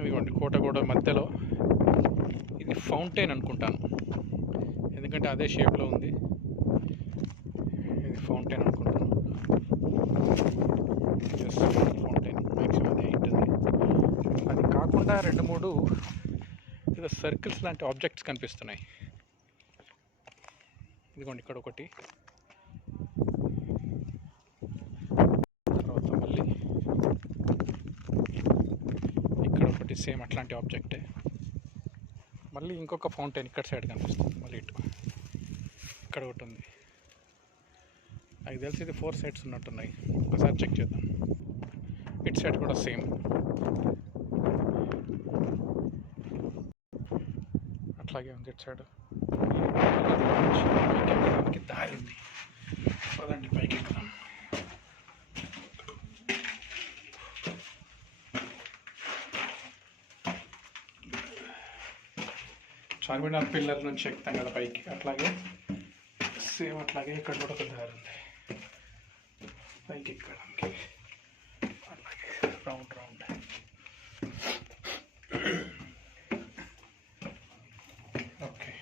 ఇదిగోండి కోట మధ్యలో ఇది ఫౌంటైన్ అనుకుంటాను, ఎందుకంటే అదే షేప్లో ఉంది. ఇది ఫౌంటైన్ అనుకుంటాను. జస్ట్ ఫౌంటైన్ మ్యాక్సిమం అదే ఉంటుంది. అది కాకుండా 2-3 ఏదో సర్కిల్స్ లాంటి ఆబ్జెక్ట్స్ కనిపిస్తున్నాయి. ఇదిగోండి ఇక్కడ ఒకటి, తర్వాత మళ్ళీ ఇక్కడ ఒకటి సేమ్ అట్లాంటి ఆబ్జెక్టే. మళ్ళీ ఇంకొక ఫౌంటైన్ ఇక్కడ సైడ్ కనిపిస్తుంది. మళ్ళీ ఇటు ఇక్కడ ఒకటి ఉంది. నాకు తెలిసి ఇది 4 సైడ్స్ ఉన్నట్టున్నాయి. ఒకసారి చెక్ చేద్దాం. ఇటు సైడ్ కూడా సేమ్ అట్లాగే ఉంది. ఇటు సైడ్ ఎక్కడానికి దారి ఉంది. పదండి పైకి ఎక్కుదాం. చార్మినార్ పిల్లర్ నుంచి ఎక్కుతాం కదా పైకి, అట్లాగే సేమ్ అట్లాగే ఇక్కడ కూడా ఒక దారి ఉంది పైకి ఎక్కడానికి. అట్లాగే రౌండ్ ఓకే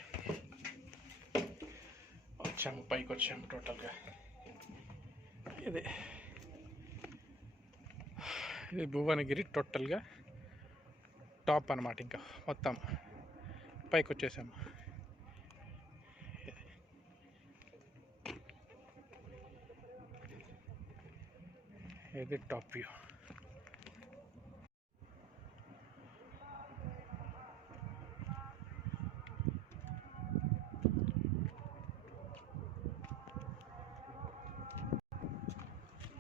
వచ్చాము, పైకి వచ్చాము టోటల్గా. ఇది భువనగిరి టోటల్గా టాప్ అన్నమాట. ఇంకా మొత్తం పైకి వచ్చేసాము. ఇది టాప్ వ్యూ.